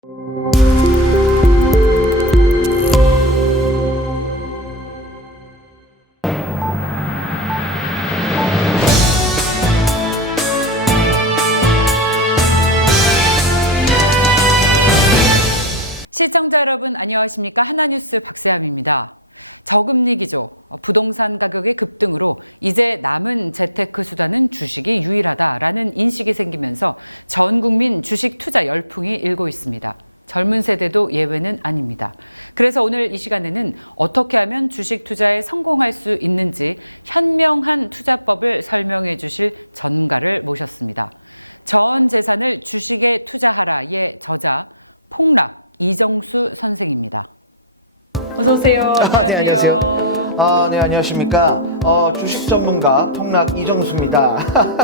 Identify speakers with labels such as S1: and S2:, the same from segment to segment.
S1: 어서오세요.
S2: 네, 안녕하세요. 네, 안녕하십니까. 주식 전문가 통락 이정수입니다.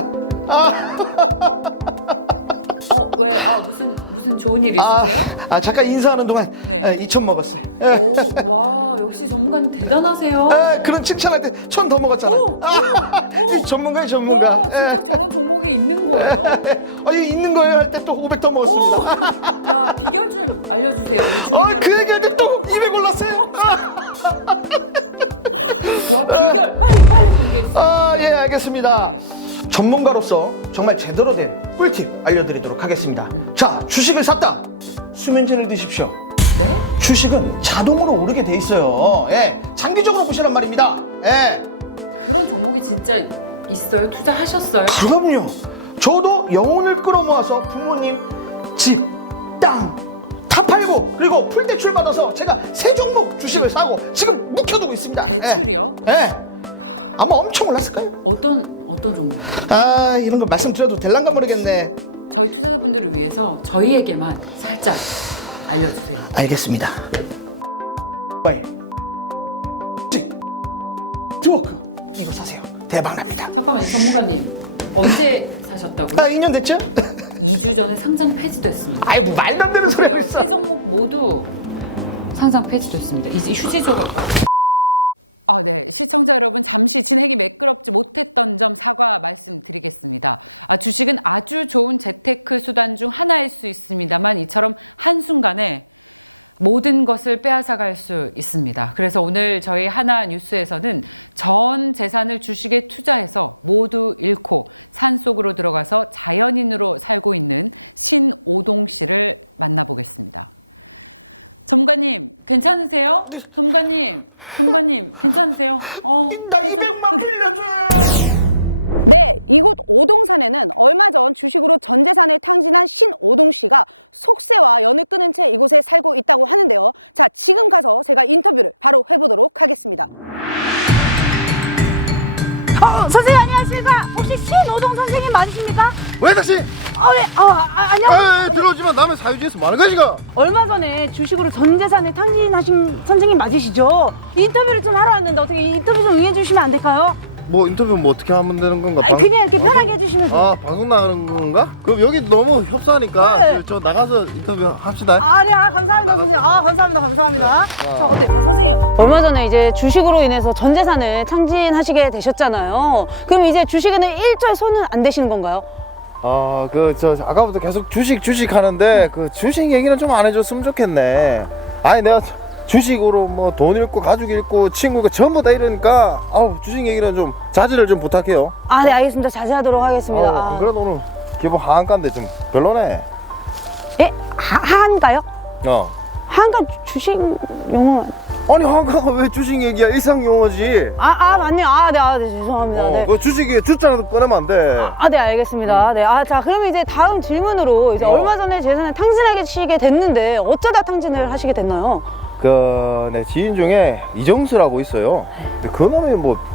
S1: 왜요? 무슨 좋은 일이?
S2: 잠깐 인사하는 동안 2천 먹었어요.
S1: 와, 역시 전문가님 대단하세요.
S2: 그런 칭찬할 때 1,000 더 먹었잖아. 이 전문가의 전문가.
S1: 종목이 있는 거예요.
S2: 이거 있는 거예요 할 때 또 500 더 먹었습니다.
S1: 비결 좀 알려주세요.
S2: 그 얘기할 때 또 200 올랐어요. 예, 알겠습니다. 전문가로서 정말 제대로 된 꿀팁 알려드리도록 하겠습니다. 자, 주식을 샀다. 수면제를 드십시오. 주식은 자동으로 오르게 돼 있어요. 장기적으로 보시란 말입니다.
S1: 그런 종목이 진짜 있어요? 투자하셨어요?
S2: 그럼요. 저도 영혼을 끌어모아서 부모님 집, 땅 다 팔고 그리고 풀대출 받아서 제가 3종목 주식을 사고 지금 묵혀두고 있습니다. 아마 엄청 올랐을까요?
S1: 어떤 종목?
S2: 이런 거 말씀드려도 될란가 모르겠네.
S1: 저희 투자자분들을 위해서 저희에게만 살짝 알려주세요.
S2: 알겠습니다. 드워크 이거 사세요. 대박 납니다.
S1: 잠깐만요, 전문가님. 언제 사셨다고요?
S2: 2년 됐죠?
S1: 2주 전에 상장 폐지됐습니다.
S2: 뭐 말도 안 되는 소리 하고 있어.
S1: 종목 모두 상장 폐지됐습니다. 이제 휴지적으로. 괜찮으세요?
S2: 네.
S1: 전문가님 괜찮으세요?
S2: 나 200만 빌려줘요.
S3: 선생님 안녕하십니까? 혹시 신오동 선생님 맞으십니까?
S4: 왜 다시?
S3: 네. 안녕.
S4: 들어오지만 남의 사유지에서 많은 거야 지금.
S3: 얼마 전에 주식으로 전 재산을 탕진하신 선생님 맞으시죠? 인터뷰를 좀 하러 왔는데 어떻게 인터뷰 좀 응해주시면 안 될까요?
S4: 뭐 인터뷰 뭐 어떻게 하면 되는 건가?
S3: 그냥 이렇게 편하게 해주시면 돼요.
S4: 방송 나가는 건가? 그럼 여기 너무 협소하니까
S3: 네.
S4: 저 나가서 인터뷰 합시다.
S3: 네, 감사합니다 선생님. 감사합니다.
S4: 어.
S3: 얼마 전에 이제 주식으로 인해서 전 재산을 탕진하시게 되셨잖아요. 그럼 이제 주식에는 일절 손은 안 대시는 건가요?
S4: 저 아까부터 계속 주식 하는데 그 주식 얘기는 좀 안 해줬으면 좋겠네. 아니 내가 주식으로 뭐 돈 잃고 가족 잃고 친구 잃고 전부 다 이러니까 주식 얘기는 좀 자제를 좀 부탁해요.
S3: 네, 알겠습니다. 자제하도록 하겠습니다.
S4: 안 그래도 오늘 기본 하한가인데 좀 별로네.
S3: 예? 하한가요? 하한가 주식 용어.
S4: 아니 하한가가 왜 주식 얘기야? 일상 용어지.
S3: 맞네요. 네, 죄송합니다. 네.
S4: 그 주식에 주자라도 꺼내면 안 돼.
S3: 네, 알겠습니다. 네. 자, 그러면 이제 다음 질문으로 이제 얼마 전에 재산을 탕진하시게 됐는데 어쩌다 탕진을 하시게 됐나요?
S4: 내 지인 중에 이정수라고 있어요. 근데 그 놈이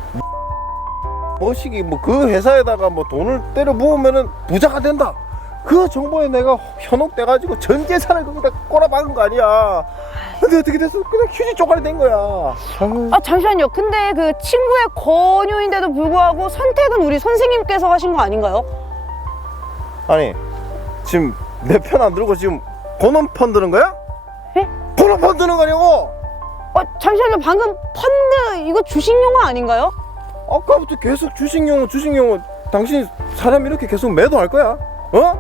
S4: 뭐시기 그 회사에다가 돈을 때려 부으면은 부자가 된다. 그 정보에 내가 현혹돼가지고 전 재산을 거기다 꼬라박은 거 아니야. 근데 어떻게 됐어? 그냥 휴지 쪼가리 된 거야.
S3: 잠시만요. 근데 그 친구의 권유인데도 불구하고 선택은 우리 선생님께서 하신 거 아닌가요?
S4: 아니 지금 내 편 안 들고 지금 본원 편 드는 거야?
S3: 예?
S4: 본원 편 드는 거냐고?
S3: 잠시만요. 방금 펀드 이거 주식 용어 아닌가요?
S4: 아까부터 계속 주식 용어 당신 사람 이렇게 계속 매도할 거야?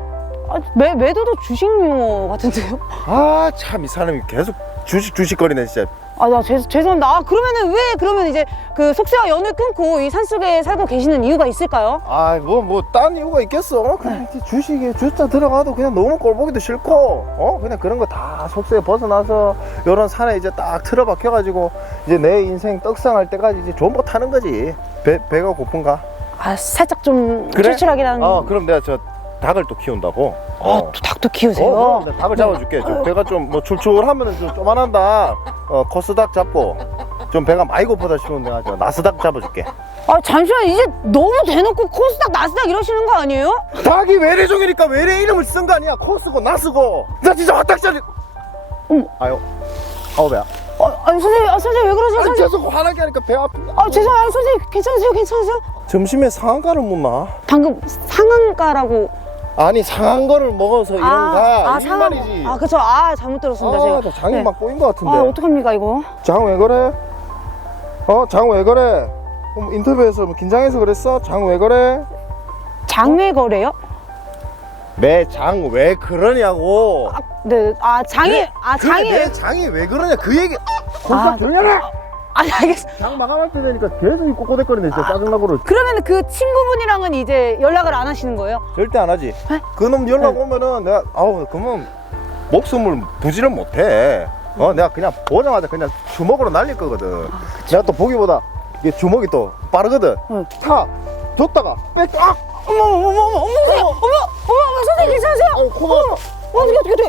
S3: 매도도 주식 용어 같은데요?
S4: 아 참 이 사람이 계속 주식거리네 진짜.
S3: 죄송합니다. 그러면은 왜 그러면 이제 그 속세와 연을 끊고 이 산속에 살고 계시는 이유가 있을까요?
S4: 아 뭐 딴 이유가 있겠어. 그냥 이제 주식에 주자 들어가도 그냥 너무 꼴보기도 싫고 그냥 그런 거 다 속세에 벗어나서 이런 산에 이제 딱 틀어박혀가지고 이제 내 인생 떡상할 때까지 이제 좋은 거 타는 거지. 배가 고픈가?
S3: 살짝 좀
S4: 그래?
S3: 출출하긴 한데.
S4: 그럼 내가 저 닭을 또 키운다고.
S3: 또 닭도 키우세요?
S4: 그럼 내가 닭을 잡아줄게. 좀 배가 좀 뭐 출출하면은 좀 쪼만한다. 코스닭 잡고 좀 배가 많이 고프다 싶으면 내가 저 나스닭 잡아줄게.
S3: 잠시만, 이제 너무 대놓고 코스닥 나스닥 이러시는 거 아니에요?
S4: 닭이 외래종이니까 외래 이름을 쓴 거 아니야. 코스고 나스고. 나 진짜 화딱자리. 아유 배야.
S3: 선생님 왜 그러세요? 선생님.
S4: 계속 화나게 하니까 배 아픈다.
S3: 죄송해요. 선생님 괜찮으세요?
S4: 점심에 상한 거를 묻나?
S3: 방금 상한가라고.
S4: 아니 상한 거를 먹어서 이런가 이 말이지.
S3: 그쵸. 잘못 들었습니다. 제가.
S4: 나 장이
S3: 네.
S4: 막 꼬인 거 같은데.
S3: 어떡합니까 이거?
S4: 장 왜 그래? 장 왜 그래? 인터뷰에서 뭐 긴장해서 그랬어? 장 왜 그래?
S3: 장외 거래요?
S4: 내 장 왜 그러냐고.
S3: 네. 장이
S4: 내 장이 왜 그러냐 그 얘기.
S3: 아,
S4: 들려라.
S3: 알겠어.
S4: 장 마감할 때 되니까 계속 이 꼬꼬대거리네 진짜 짜증나고 그러.
S3: 그러면 그 친구분이랑은 이제 연락을 안 하시는 거예요?
S4: 절대 안 하지.
S3: 네?
S4: 그놈 연락 오면은 내가 그러면 목숨을 부지를 못해. 내가 그냥 보자마자 그냥 주먹으로 날릴 거거든. 내가 또 보기보다 이게 주먹이 또 빠르거든. 타 뒀다가 빽.
S3: 어머 선생님 괜찮으세요?
S4: 코너.
S3: 어떻게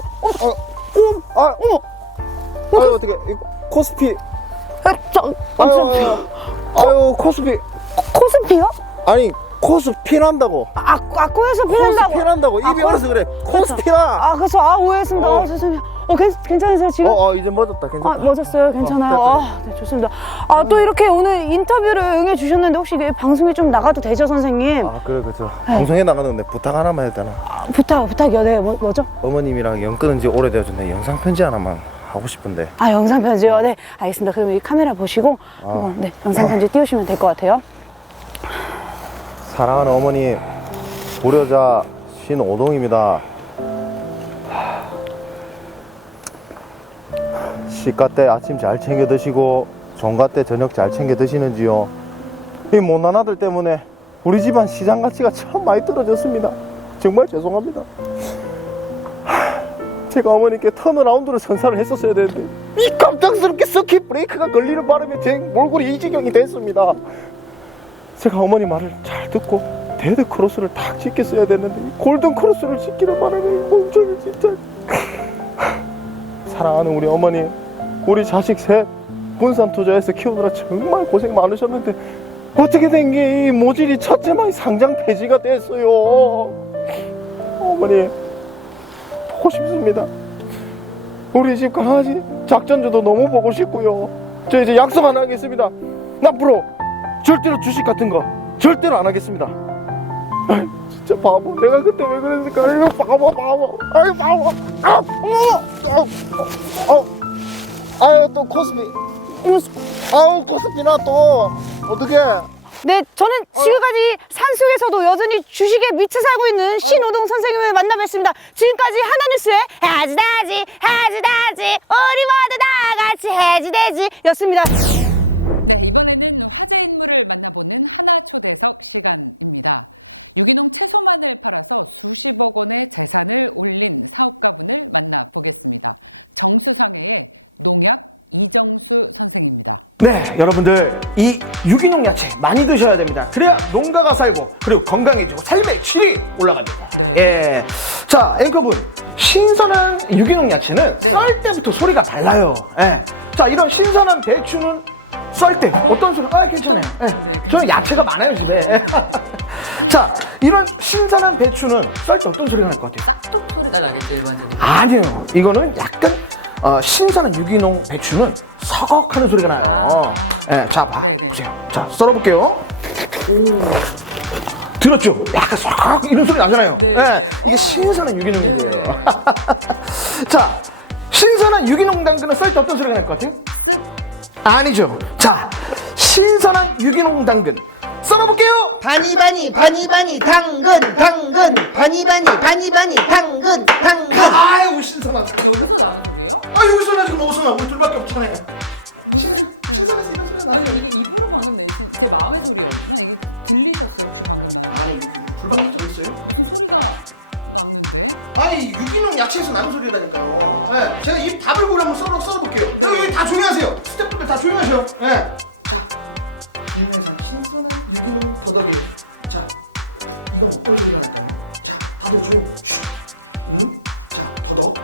S4: 어떻게 코스피.
S3: 잠시만요.
S4: 코스피.
S3: 코스피요?
S4: 아니 코스피란다고.
S3: 코에서 피난다고.
S4: 코스피란다고. 입이 얼어서 그래. 코스피라.
S3: 그래서 오해했습니다. 죄송해요. 괜찮으세요 지금?
S4: 이제 멎었다. 괜찮다.
S3: 멎었어요. 괜찮아요. 네, 좋습니다. 또 이렇게 오늘 인터뷰를 응해 주셨는데 혹시 이게 방송에 좀 나가도 되죠, 선생님?
S4: 그래 그죠. 방송에 나가는데 부탁 하나만 해도 되나?
S3: 부탁이요. 네, 뭐죠?
S4: 어머님이랑 연 끊은 지 오래되어졌네. 영상 편지 하나만 하고 싶은데.
S3: 영상 편지요. 네, 알겠습니다. 그럼 이 카메라 보시고 한번 영상 편지 띄우시면 될 것 같아요.
S4: 사랑하는 어머니, 고려자 신오동입니다. 시가 때 아침 잘 챙겨 드시고 종가 때 저녁 잘 챙겨 드시는지요? 이 못난 아들 때문에 우리 집안 시장 가치가 참 많이 떨어졌습니다. 정말 죄송합니다. 제가 어머니께 턴어라운드로 선사를 했었어야 되는데 이 깜짝스럽게 서킷 브레이크가 걸리는 바람에 제 몰골이 이 지경이 됐습니다. 제가 어머니 말을 잘 듣고 데드 크로스를 딱 짓겠어야 됐는데 골든 크로스를 짓기는 바람에 멍청이 진짜. 사랑하는 우리 어머니, 우리 자식 셋 분산 투자해서 키우느라 정말 고생 많으셨는데 어떻게 된 게 이 모질이 첫째만 상장 폐지가 됐어요. 어머니 보고 싶습니다. 우리 집 강아지 작전주도 너무 보고 싶고요. 저 이제 약속 하나 하겠습니다. 앞으로 절대로 주식 같은 거 절대로 안 하겠습니다. 아이, 진짜 바보. 내가 그때 왜 그랬을까? 아이고 바보. 아이고 바보. 아유 또 코스피. 아우 코스피나 또 어떻게?
S3: 네, 저는 지금까지 산속에서도 여전히 주식에 미쳐 살고 있는 신오동 선생님을 만나뵀습니다. 지금까지 하나뉴스의 해지다지 우리 모두 다 같이 해지대지 였습니다.
S2: 네, 여러분들 이 유기농 야채 많이 드셔야 됩니다. 그래야 농가가 살고 그리고 건강해지고 삶의 질이 올라갑니다. 예, 자 앵커분, 신선한 유기농 야채는 썰 때부터 소리가 달라요. 예, 자 이런 신선한 배추는 썰 때 어떤 소리? 괜찮아요. 예, 저는 야채가 많아요 집에. 자 이런 신선한 배추는 썰 때 어떤 소리가 날 것 같아요?
S1: 딱 소리가 나겠죠 일반적으로.
S2: 아니요, 이거는 약간 신선한 유기농 배추는 서걱하는 소리가 나요. 예, 자, 보세요. 자, 썰어볼게요. 들었죠? 약간 서걱 이런 소리 나잖아요. 예, 이게 신선한 유기농이에요. 자, 신선한 유기농 당근은 썰 때 어떤 소리가 날 것 같아요? 아니죠. 자, 신선한 유기농 당근 썰어볼게요.
S5: 바니바니 당근 바니바니 당근
S2: 아유 신선하다. 아 여기서 나 지금 어디서 나 우리 둘밖에 없잖아요. 신선해서 이런 소리 나는 거야. 아니 불밖에 들어있어요? 아니 유기농 야채에서 나는 소리라니까요. 네, 제가 입 다물고 한번 썰어볼게요. 여기 다 조용하세요. 스태프분들 다 조용하셔. 네. 자, 국내산 신선한 유기농 더덕이. 자, 이거 못 걸리라니까요. 자, 다들 조용. 자, 더덕.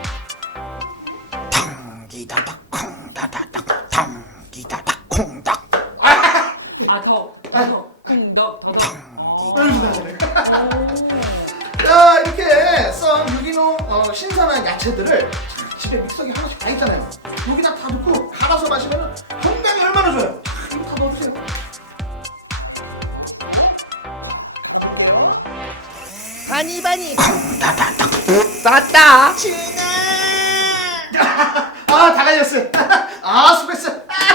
S5: 당기다닥 콩다다닥 당기다닥 콩닥
S2: 자, 이렇게 썬 유기농 신선한 야채들을 집에 믹서기 하나씩 다 있잖아요. 여기다 다 넣고 갈아서 마시면 건강에 얼마나 좋아요. 자, 이거 다 넣어주세요.
S5: 바니바니 콩다다닥 쌌다
S2: 아, 다 갈렸어요. 아, 수고했어.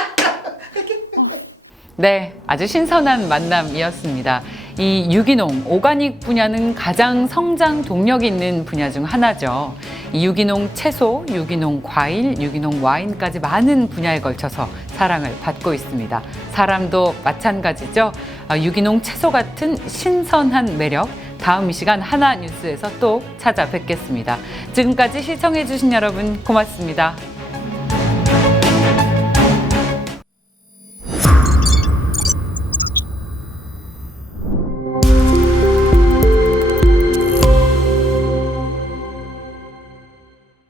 S1: 네, 아주 신선한 만남이었습니다. 이 유기농, 오가닉 분야는 가장 성장 동력이 있는 분야 중 하나죠. 이 유기농 채소, 유기농 과일, 유기농 와인까지 많은 분야에 걸쳐서 사랑을 받고 있습니다. 사람도 마찬가지죠. 유기농 채소 같은 신선한 매력, 다음 이 시간 하나뉴스에서 또 찾아뵙겠습니다. 지금까지 시청해주신 여러분 고맙습니다.